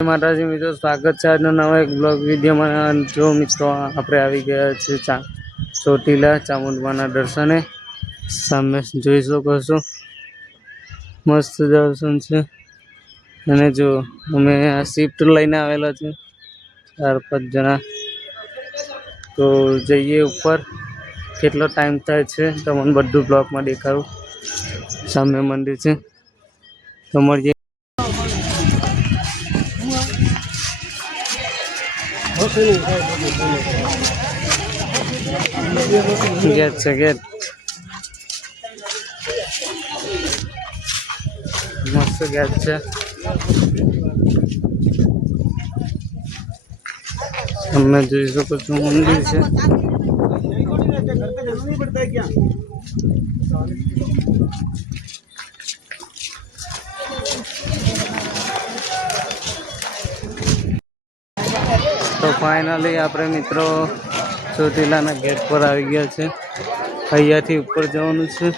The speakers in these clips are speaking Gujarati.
માતાજી મિત્રો, સ્વાગત છે આજનો નવા એક બ્લોગ વિડીયોમાં જો મિત્રો, આપણે આવી ગયા છે ચા ચોટીલા ચામુંડમાના દર્શને. સામે જોઈ શકો છો. મસ્ત દર્શન છે. અને જો અમે આ શિફ્ટ લઈને આવેલા છે. ચાર પાંચ જણા. તો જઈએ ઉપર. કેટલો ટાઈમ થાય છે, તમને બધું બ્લોકમાં દેખાડું. સામે મંદિર છે. તો મળીએ. ગેટ છે ગેટ મસ્ત ગેટ છે તમે જોઈ શકો છો મંદિર છે તો ફાઇનલી આપણે મિત્રો ચોટીલાના ગેટ પર આવી ગયા છે. અહીંયાથી ઉપર જવાનું છે.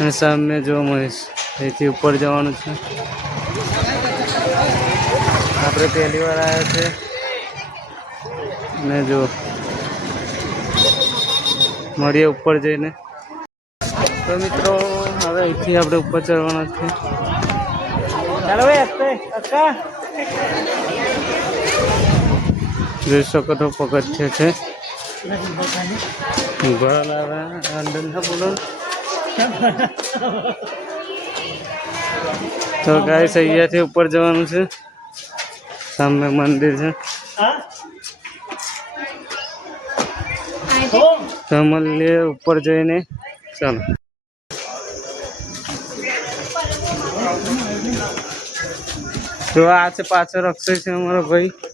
અને સામે જોવા મળીશ અહીંથી ઉપર જવાનું છે. આપણે પહેલી વાર આવ્યા છે. ને જો મળીએ ઉપર જઈને. તો મિત્રો, હવે અહીંથી આપણે ઉપર ચડવાના છે. ચાલો ભાઈ જોઈ શકો તો પગથિયા છે. તો ગાઈસ અહીંયાથી ઉપર જવાનું છે. સામે મંદિર છે. તો મળીએ ઉપર જઈને. ચાલો. તો આ છે પાછળ અક્ષય છે અમારો ભાઈ.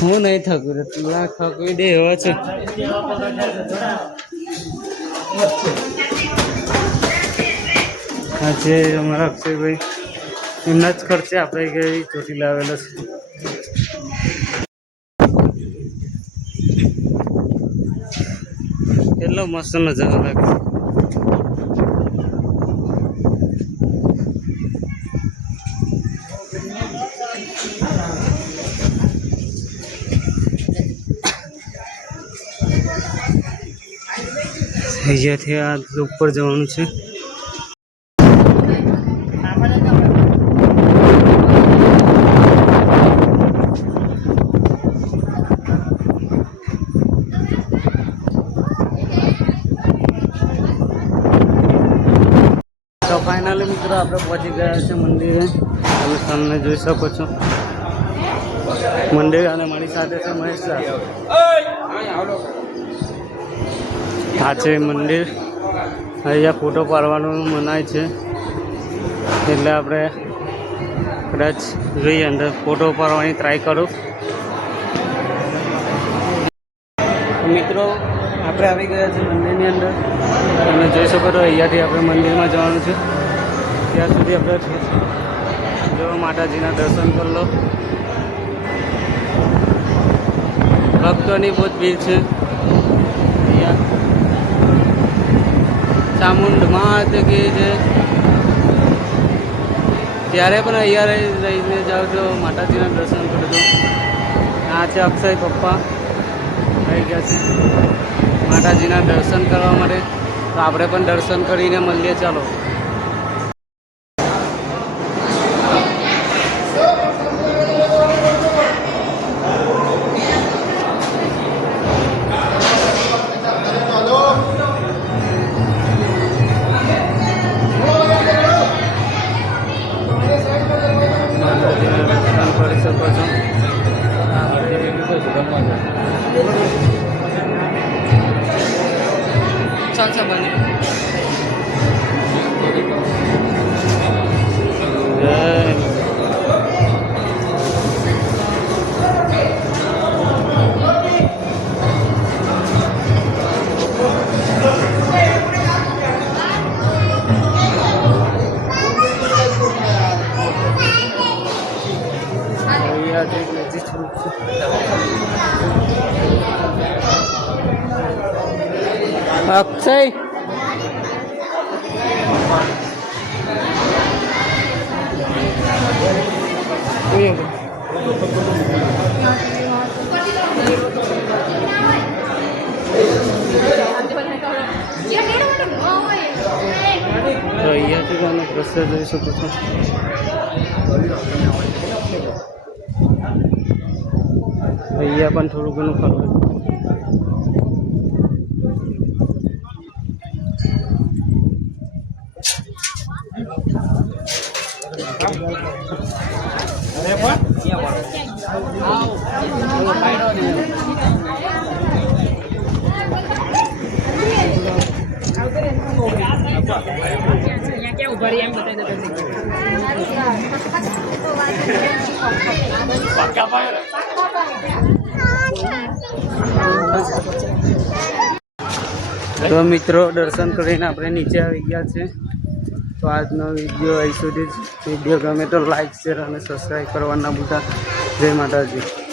હું નહીં થકું તું થકવી દે એવો છે. આજે અમારા અક્ષયભાઈ એમના જ ખર્ચે આપણે ગઈ ચોટી લાવેલો છે. કેટલો મસ્ત નજારો લાગે અહીંયાથી આ ઉપર જવાનું છે. તો ફાઇનલી મિત્રો આપણે પહોંચી ગયા છે મંદિરે. તમે તમને જોઈ શકો છો. મંદિર અને મારી સાથે છે મહેશ. આ મંદિર. અહીંયા ફોટો પાડવાનું મનાય છે. એટલે આપણે કદાચ જોઈએ અંદર. ફોટો પાડવાની ટ્રાય કરું. મિત્રો, આપણે આવી ગયા છે મંદિરની અંદર. તમે જોઈ શકો તો અહીંયાથી આપણે મંદિરમાં જવાનું છે. ત્યાં સુધી આપણે જો માતાજીના દર્શન કરી લો. ભક્તોની બહુ ભીડ છે અહીંયા ચામુંડ માત કે છે ત્યારે પણ અહીંયા રહી, રહીને જાઓ છો, માતાજીના દર્શન કરજો આ છે અક્ષય પપ્પા. થઈ ગયા છે. માતાજીના દર્શન કરવા માટે. તો આપણે પણ દર્શન કરીને મળીએ. ચાલો. ચાલ ચાલ બની જય અક્ષય તો અહીંયાથી તમે દ્રશ્ય જોઈ શકો છો અહીંયા પણ થોડું ઘણું ફરવું તો મિત્રો દર્શન કરીને આપણે નીચે આવી ગયા છે. તો આજનો વીડિયો અહીં સુધી જ. વીડિયો ગમે તો લાઈક શેર અને સબસ્ક્રાઈબ કરવાના બધા જય માતાજી.